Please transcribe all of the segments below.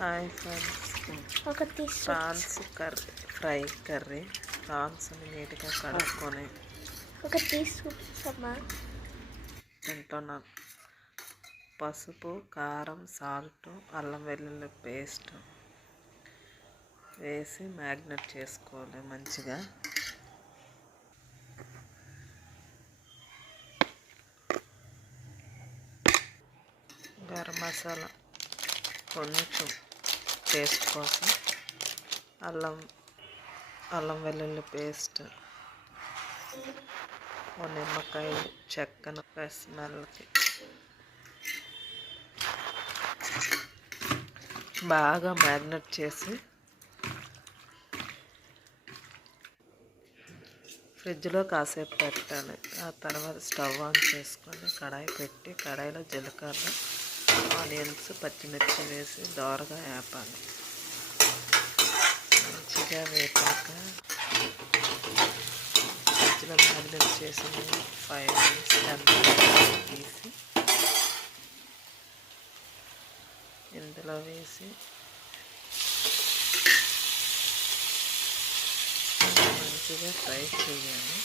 Hi friends, prawns curry fry curry. ప్రాన్స్ని నీట్గా కడుక్కొని తింటున్నాను. పసుపు, కారం, సాల్ట్, అల్లం వెల్లుల్లి పేస్ట్ వేసి మ్యాగ్నెట్ చేసుకోవాలి మంచిగా. గరం మసాలా కొంచెం టేస్ట్ కోసం, అల్లం వెల్లుల్లి పేస్ట్, నిమ్మకాయ చెక్కను స్మెల్కి బాగా మ్యాగ్నెట్ చేసి ఫ్రిడ్జ్లో కాసేపు పెట్టాలి. ఆ తర్వాత స్టవ్ ఆన్ చేసుకొని కడాయి పెట్టి కడాయిలో జీలకర్ర, ఆనియన్స్, పచ్చిమిర్చి వేసి దోరగా వేపాలి. మంచిగా వేపాక ఫ్రిడ్జ్లో మ్యారినేట్ చేసిన 5 minutes 10 minutes తీసి ఇందులో వేసి మంచిగా ఫ్రై చేయాలి.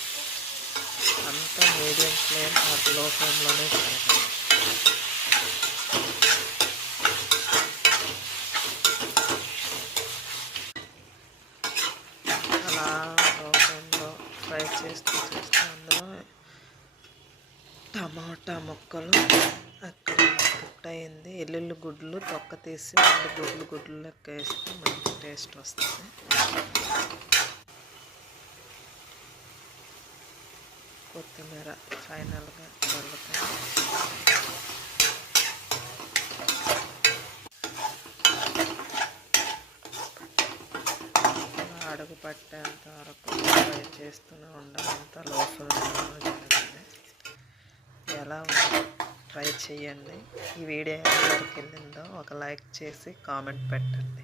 అంతా మీడియం ఫ్లేమ్ ఆర్ లో ఫ్లేమ్లోనే చేయాలి. అలా లో ఫ్లేమ్లో ఫ్రై చేస్తూ అందులో టమాటా ముక్కలు అక్కడ కుక్ అయింది. ఎల్లుల్లి గుడ్లు తొక్క తీసి గుడ్లు లెక్క వేస్తే మంచి టేస్ట్ వస్తుంది. కొత్తిమీర ఫైనల్గా చల్లుతాను. అడుగు పట్టేంత వరకు ఫ్రై చేస్తూనే ఉండాలంతా లో ఫ్లేమ్లో జరుగుతుంది. ఎలా ట్రై చేయండి. ఈ వీడియో ఎవరికి వెళ్ళిందో ఒక లైక్ చేసి కామెంట్ పెట్టండి.